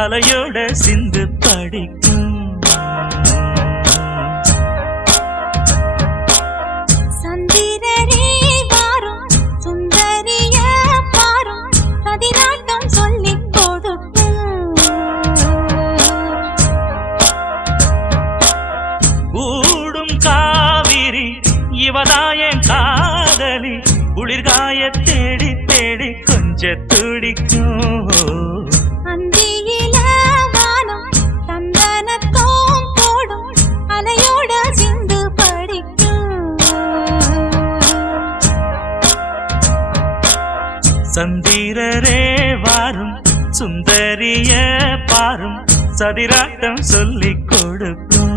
அலையோட சிந்து படிக்கும். சந்திரரே வாரும் சுந்தரிய பாரும் சதிராட்டம் சொல்லிக் கொடுக்கும். கூடும் காவிரி இவதாயன் காதலி குளிர்காய தேடி தேடி கொஞ்ச துடிக்கும். அந்தியில வானம் சந்தனத்தோம் போடும் அலையோட சிந்து படிக்கும். சந்திரரே வாரும் சுந்தரிய பாரும் சதிராட்டம் சொல்லிக் கொடுக்கும்.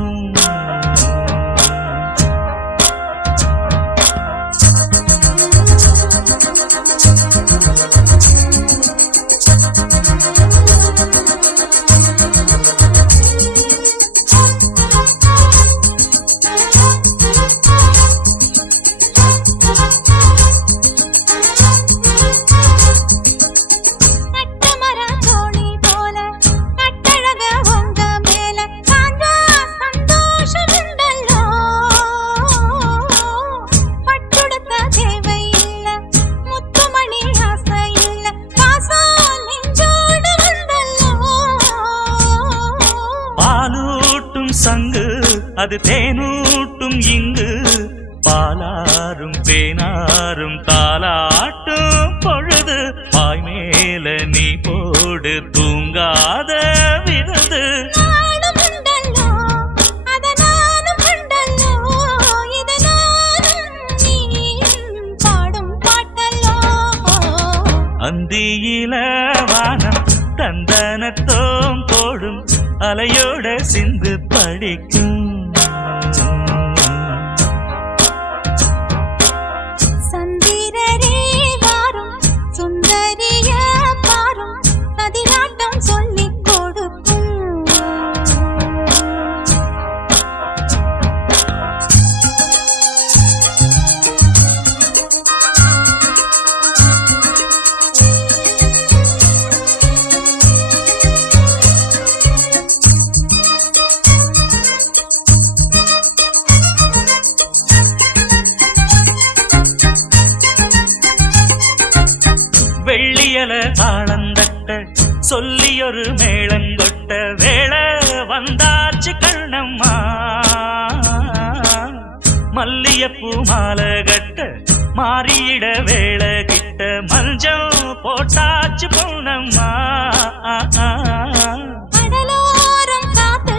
சங்கு அது தேனூட்டும் இங்கு பாலாரும் தேனாரும் தாலாட்டும் பொழுது பாய் மேல நீ போடு தூங்காத விருது. அந்தியில வானம் தந்தனத்தோம் போடும் அலையோட சிந்து படிக்கும். சந்திரரே வாரும் சுந்தரிய பாரும் சதிராட்டம் சொல்லிக் கொடுக்கும். வெள்ளியல தாளந்தட்ட சொல்லியொரு மேளங்கொட்ட வேளை வந்தாச்சு கண்ணம்மா. மல்லியப்பூ மாலை கட்ட மாறியிட வேளை கிட்ட மஞ்சள் போட்டாச்சு பொண்ணம்மா. கடலோரம் காத்து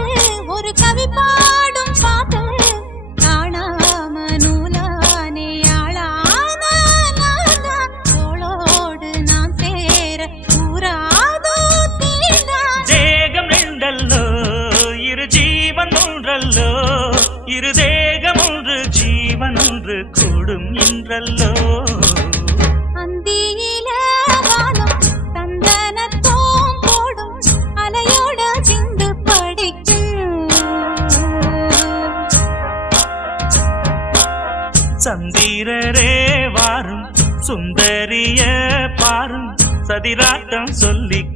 ஒரு கவி பாடும் பாத்து காணாம நூலானே ஆளான தோளோடு நான் சேர கூறாதோ தீனா. தேகம் ரெண்டல்லோ இரு ஜீவன் ஒன்றல்லோ இரு தேகம் ஒன்று ஜீவன் ஒன்று கூடும் இன்றல்லோ. அந்தியில வானம் சந்தனத்தோம் போடும் அலையோட சிந்து படிக்கும். சந்திரரே வாரும் சுந்தரிய பாரும் சதிராட்டம் சொல்லிக்